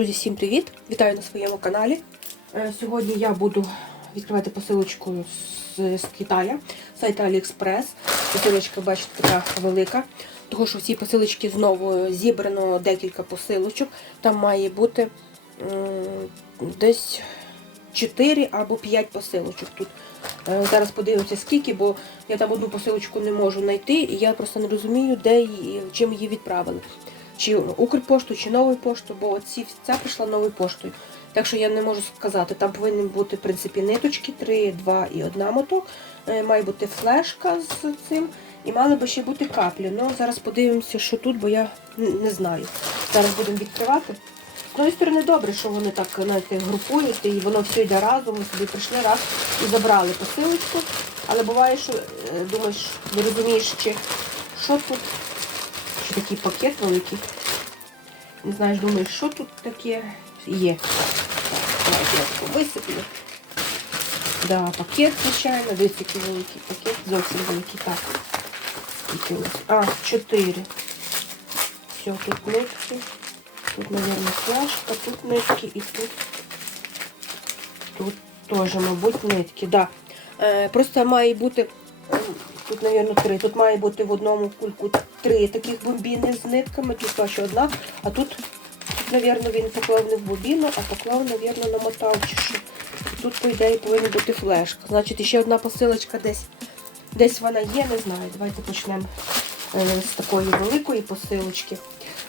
Друзі, всім привіт! Вітаю на своєму каналі. Е, Сьогодні я буду відкривати посилочку з, з Китаю, сайт AliExpress. Посилочка, бачите, така велика. Тому що в цій посилочці знову зібрано декілька посилочок. Там має бути десь 4 або 5 посилочок тут. Е, Зараз подивимося скільки, бо я там одну посилочку не можу знайти, і я просто не розумію, де її, чим її відправили. Чи Укрпошту, чи новою поштою, бо ці, ця прийшла новою поштою. Так що я не можу сказати, там повинні бути в принципі ниточки, 3, 2 і 1 моток. Е, Має бути флешка з цим. І мали би ще бути каплі. Ну, зараз подивимося, що тут, бо я не знаю. Зараз будемо відкривати. З однієї сторони, добре, що вони так знаєте, групують, і воно все йде разом, ми собі прийшли раз і забрали посилочку. Але буває, що е, думаєш, не розумієш, чи що тут, чи такий пакет великий. Не знаєш, думаєш, що тут таке є. Давайте я таку висиплю. Да, пакет, звичайно, десь такий великий пакет, зовсім великий. Так. А, чотири. Все, тут нитки. Тут, наверное, фляжка, тут нитки і тут. Тут теж, мабуть, нитки. Да. Е, просто має бути. е, Тут, мабуть, три. Тут має бути в одному кульку три таких бомбіни з нитками, тут ще одна, а тут, мабуть, він поклав не в бобіну, а поклав, мабуть, намотав чи що. Тут, по ідеї, повинна бути флешка. Значить, ще одна посилочка десь. Десь вона є, не знаю. Давайте почнемо е, з такої великої посилочки.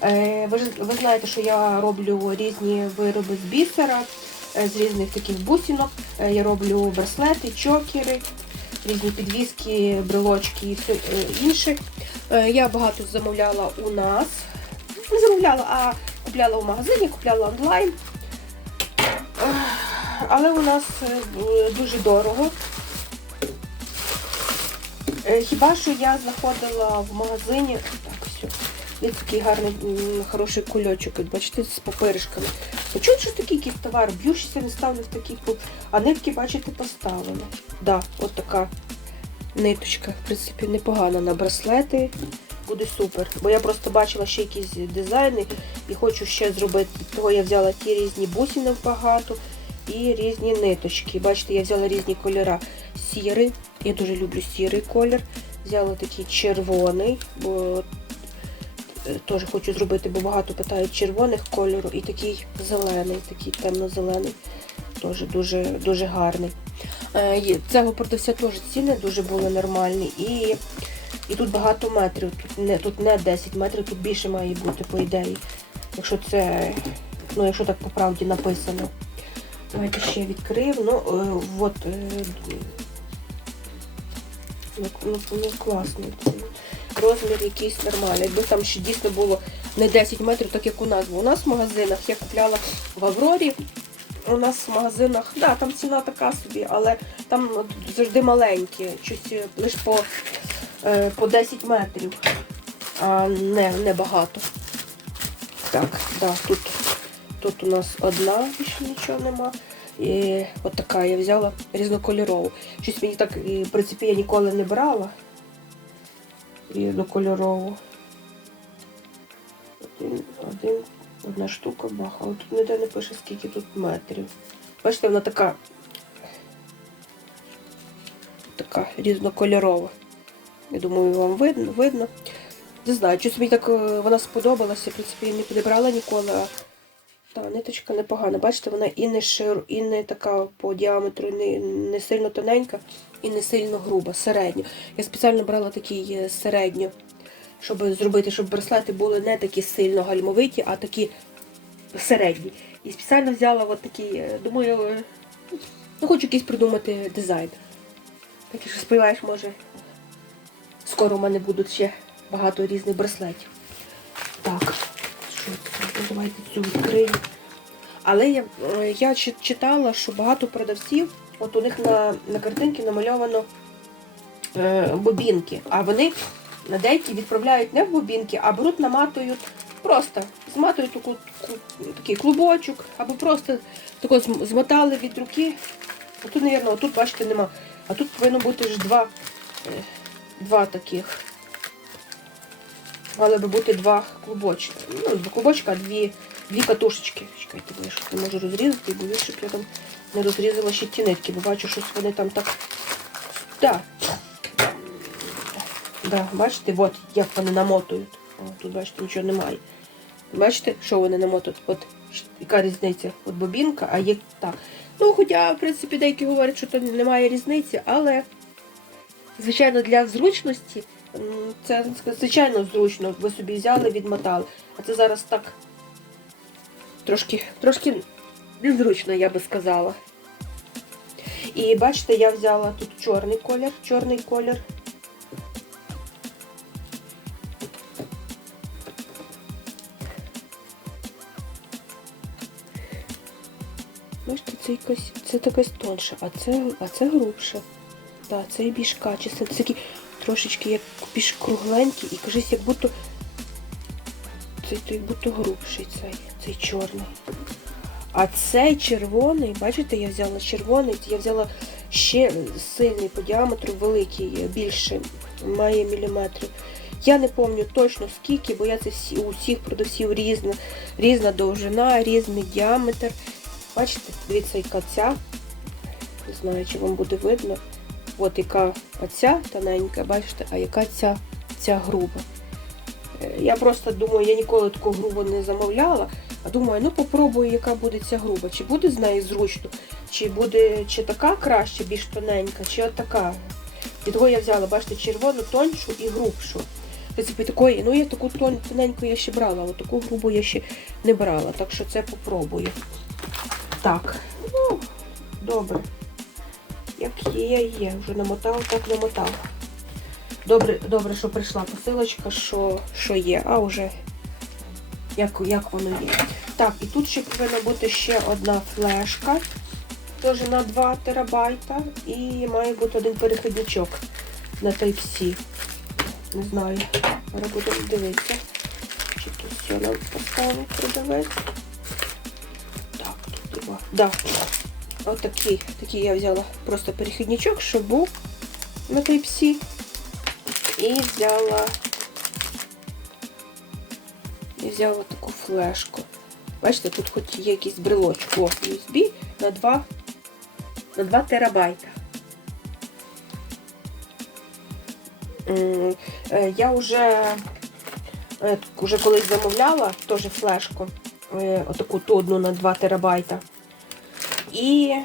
Е, Ви, ж- ви знаєте, що я роблю різні вироби з бісера, е, з різних таких бусинок. Е, Я роблю браслети, чокери, різні підвіски, брелочки і все інше. Е, Я багато замовляла у нас. Не замовляла, а купляла в магазині, купляла онлайн. Але у нас е, дуже дорого. Е, Хіба що я заходила в магазині. Так, все. Є такий гарний, хороший кульочок, бачите, з папиришками. Чого ж такий якийсь товар? Б'ющийся не ставлю в такий кул. А нитки, бачите, поставили. Да, от така ниточка, в принципі, непогана на браслети. Буде супер. Бо я просто бачила ще якісь дизайни і хочу ще зробити. Того я взяла ті різні бусини багато і різні ниточки. Бачите, я взяла різні кольори. Сірий. Я дуже люблю сірий колір. Взяла такий червоний, бо е, теж хочу зробити, бо багато питають червоних кольору і такий зелений, такий темно-зелений. Теж дуже, дуже гарний. Е, Цього продавця теж ціни дуже були нормальні. І, і тут багато метрів. Тут не, тут не 10 метрів, тут більше має бути, по ідеї. Якщо це, ну, якщо так по правді написано. Давайте ще відкриємо. Ну, е, от, е, ну, ну, ну, класний. Розмір якийсь нормальний. Якби там ще дійсно було не 10 метрів, так як у нас. Бо у нас в магазинах я купляла в Аврорі. У нас в магазинах, да, там ціна така собі, але там завжди маленькі, щось лише по, е, по 10 метрів, а не, не багато. Так, да, тут, тут у нас одна, більше нічого нема. І от така я взяла різнокольорову. Щось мені так, в принципі, я ніколи не брала. Різнокольорову. Один, один, одна штука баха. От тут ніде не пише, скільки тут метрів. Бачите, вона така. Така різнокольорова. Я думаю, вам видно. видно. Не знаю, щось мені так е, вона сподобалася. В принципі, я не підібрала ніколи. А та, ниточка непогана. Бачите, вона і не шир, і не така по діаметру, не, не сильно тоненька, і не сильно груба, середня. Я спеціально брала такий е, середньо, щоб зробити, щоб браслети були не такі сильно гальмовиті, а такі середні. І спеціально взяла от такий, е, думаю, е, ну хочу якийсь придумати дизайн. Так що сподіваюсь, може, скоро у мене будуть ще багато різних браслетів. Так, що це? Ну, Давайте цю відкрию. Але я, е, я читала, що багато продавців, от у них на, на картинці намальовано е, бобінки, а вони деякі відправляють не в бобінки, а беруть, наматують просто, зматують таку, ку- такий клубочок, або просто тако змотали від руки. Отут, мабуть, отут, бачите, нема. А тут повинно бути ж два, е, два таких. Мали би бути два клубочки. Ну, два клубочка, дві дві катушечки. Чекайте, бо я щось не можу розрізати, бо щоб я там не розрізала ще ті нитки, бо бачу, щось вони там так. Да. Да, бачите, от як вони намотують. О, тут, бачите, нічого немає. Бачите, що вони намотують? От яка різниця? От бобінка, а є так. Ну, хоча, в принципі, деякі говорять, що тут немає різниці, але, звичайно, для зручності це звичайно зручно. Ви собі взяли, відмотали. А це зараз так трошки, трошки незручно, я би сказала. І бачите, я взяла тут чорний колір, чорний колір. Якось, це якось тонше, а це, а це грубше. Так, це більш качество. Це такий трошечки як більш кругленький і кажись, як будто то як будто грубший цей, цей чорний. А цей червоний, бачите, я взяла червоний, я взяла ще сильний по діаметру, великий, більше, має міліметрів. Я не пам'ятаю точно скільки, бо я це всі, у всіх продавців різна, різна довжина, різний діаметр. Бачите, дивіться, яка ця. Не знаю, чи вам буде видно. От яка оця тоненька, бачите, а яка ця, ця груба. Е, Я просто думаю, я ніколи таку грубу не замовляла, а думаю, ну попробую, яка буде ця груба. Чи буде з нею зручно, чи буде чи така краща, більш тоненька, чи от така. Того я взяла, бачите, червону, тоншу і грубшу. Принципі, такої, ну я таку тоненьку я ще брала, але таку грубу я ще не брала, так що це попробую. Так, ну, добре. Як є, є. Вже намотала, так намотала. Добре, добре, що прийшла посилочка, що, що є, а вже як, як воно є. Так, і тут ще повинна бути ще одна флешка. Теж на 2 терабайта. І має бути один перехідничок на Type-C. Не знаю. Зараз будемо дивитися. Чи тут все нам поставив продавець. Два. Да. Отакий. Такий я взяла просто перехідничок, був на Type-C. І взяла. І взяла таку флешку. Бачите, тут хоч є якийсь брелочок. О, USB на 2, на 2 терабайта. Е, Я вже, е, вже колись замовляла теж флешку. Е, Отаку ту одну на 2 терабайта. І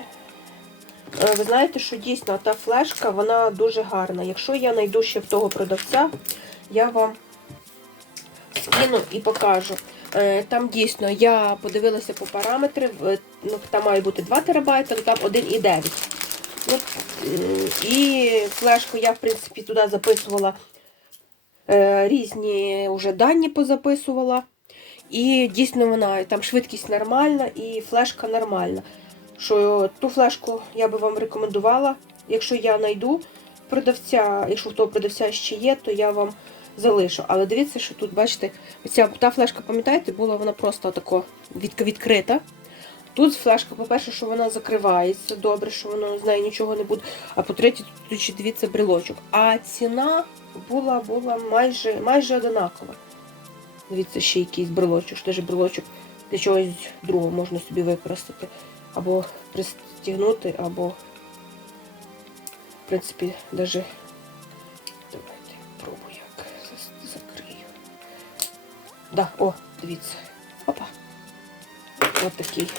е, ви знаєте, що дійсно та флешка, вона дуже гарна. Якщо я знайду ще в того продавця, я вам скину і покажу. Е, Там дійсно я подивилася по параметрам, е, ну, там має бути 2 терабайта, але там 1,9. Ну, і флешку я, в принципі, туди записувала різні вже дані позаписувала. І дійсно вона там швидкість нормальна і флешка нормальна. Що ту флешку я би вам рекомендувала. Якщо я знайду продавця, якщо в того продавця ще є, то я вам залишу. Але дивіться, що тут, бачите, ця та флешка, пам'ятаєте, була вона просто тако від, відкрита. Тут флешка, по-перше, що вона закривається, добре, що воно з нею нічого не буде. А по-третє, тут дивіться брелочок. А ціна була була майже майже одинакова. Дивіться, ще якийсь брелочок, теж брелочок для чогось другого можна собі використати. Або пристігнути, або, в принципі, навіть. Давайте пробую, як закрию. Да, о, дивіться. Опа. Ось такий.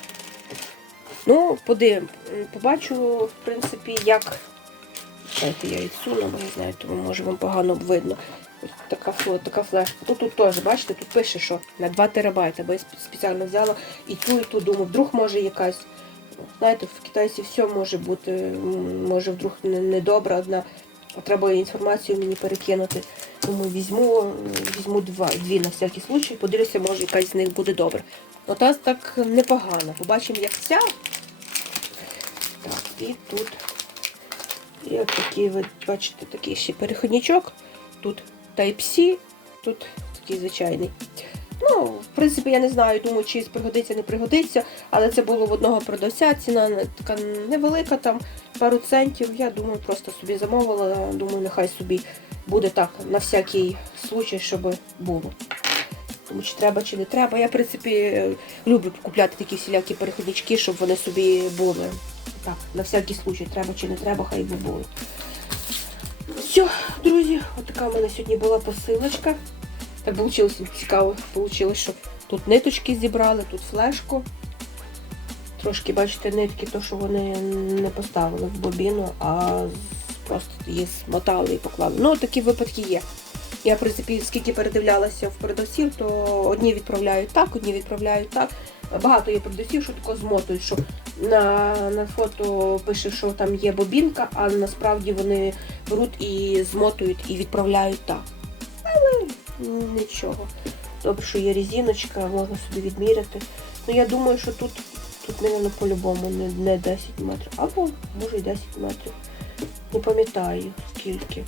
Ну, подивимо. Побачу, в принципі, як. Дайте я відсуну, бо не знаю, тому може вам погано видно. Ось така, така флешка. Тут, тут теж, бачите, тут пише, що на 2 терабайта, бо я спеціально взяла і ту, і ту, думаю, вдруг може якась. Знаєте, в китайці все може бути, може вдруг не- недобра одна. Треба інформацію мені перекинути. Думаю, візьму, візьму два, дві на всякий случай, подивлюся, може якась з них буде добра. Ота так непогано. Побачимо, як ця. Так, і тут. І от такий, ви бачите, такий ще переходничок. Тут Type-C, тут такий звичайний. Ну, в принципі, я не знаю, думаю, чи пригодиться, не пригодиться, але це було в одного продавця, ціна така невелика, там пару центів. Я думаю, просто собі замовила. Думаю, нехай собі буде так, на всякий случай, щоб було. Тому чи треба, чи не треба. Я, в принципі, люблю купляти такі всілякі переходнички, щоб вони собі були. Так, на всякий случай, треба чи не треба, хай би були. Все, друзі, от в мене сьогодні була посилочка. Так вийшло цікаво. Вийшло, що тут ниточки зібрали, тут флешку. Трошки, бачите, нитки, то, що вони не поставили в бобіну, а просто її смотали і поклали. Ну, такі випадки є. Я, в принципі, скільки передивлялася в продавців, то одні відправляють так, одні відправляють так. Багато є продавців, що тако змотують, що на, на фото пише, що там є бобінка, а насправді вони беруть і змотують і відправляють так. Але нічого. Добре, що є резиночка, можна собі відміряти. Ну я думаю, що тут, тут мабуть, по-любому не, не 10 метрів, або може й 10 метрів. Не пам'ятаю скільки.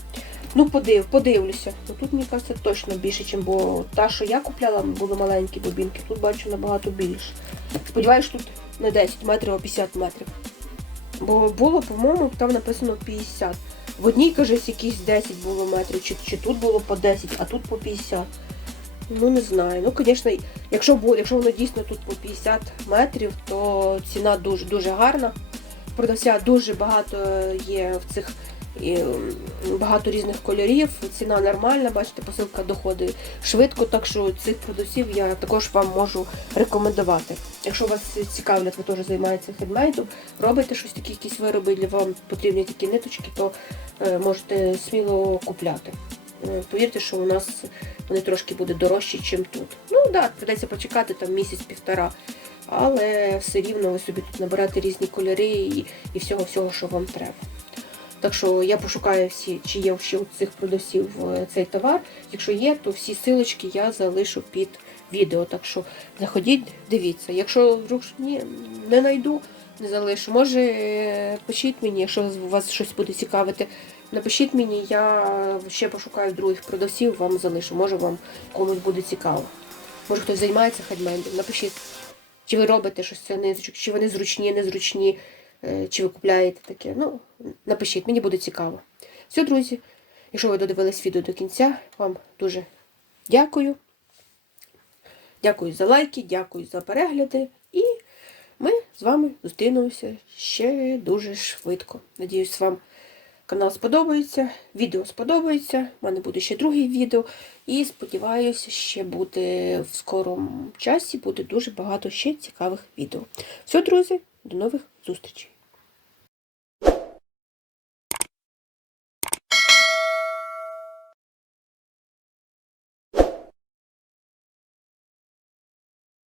Ну, подив, подивлюся. Ну, тут, мені кажеться, точно більше, ніж бо та, що я купляла, були маленькі бобінки. Тут бачу набагато більше. Сподіваюсь, тут не 10 метрів, а 50 метрів. Бо було, по-моєму, там написано 50. В одній, кажись, якісь 10 було метрів, чи, чи тут було по 10, а тут по 50. Ну, не знаю. Ну, звісно, якщо, якщо воно дійсно тут по 50 метрів, то ціна дуже дуже гарна. Продавця дуже багато є в цих і, багато різних кольорів. Ціна нормальна, бачите, посилка доходить швидко, так що цих продавців я також вам можу рекомендувати. Якщо вас цікавлять, ви теж займаєтеся хендмейдом, робите щось такі якісь вироби, для вам потрібні такі ниточки, то е, можете сміло купляти. Е, Повірте, що у нас вони трошки будуть дорожчі, ніж тут. Ну так, да, придеться почекати там місяць-півтора. Але все рівно ви собі тут наберете різні кольори і, і всього-всього, що вам треба. Так що я пошукаю всі, чи є ще у цих продавців е, цей товар. Якщо є, то всі силочки я залишу під відео. Так що заходіть, дивіться. Якщо вдруг ні, не знайду, не залишу. Може, е, пишіть мені, якщо вас щось буде цікавити. Напишіть мені, я ще пошукаю других продавців, вам залишу. Може вам комусь буде цікаво. Може хтось займається хедмендом, напишіть, чи ви робите щось цих ниточок, чи вони зручні, незручні, чи ви купляєте таке. Ну, напишіть, мені буде цікаво. Все, друзі, якщо ви додивились відео до кінця, вам дуже дякую. Дякую за лайки, дякую за перегляди. І ми з вами зустрінемося ще дуже швидко. Надіюсь, вам канал сподобається, відео сподобається. У мене буде ще друге відео. І сподіваюся, ще буде в скорому часі буде дуже багато ще цікавих відео. Все, друзі, до нових зустрічей!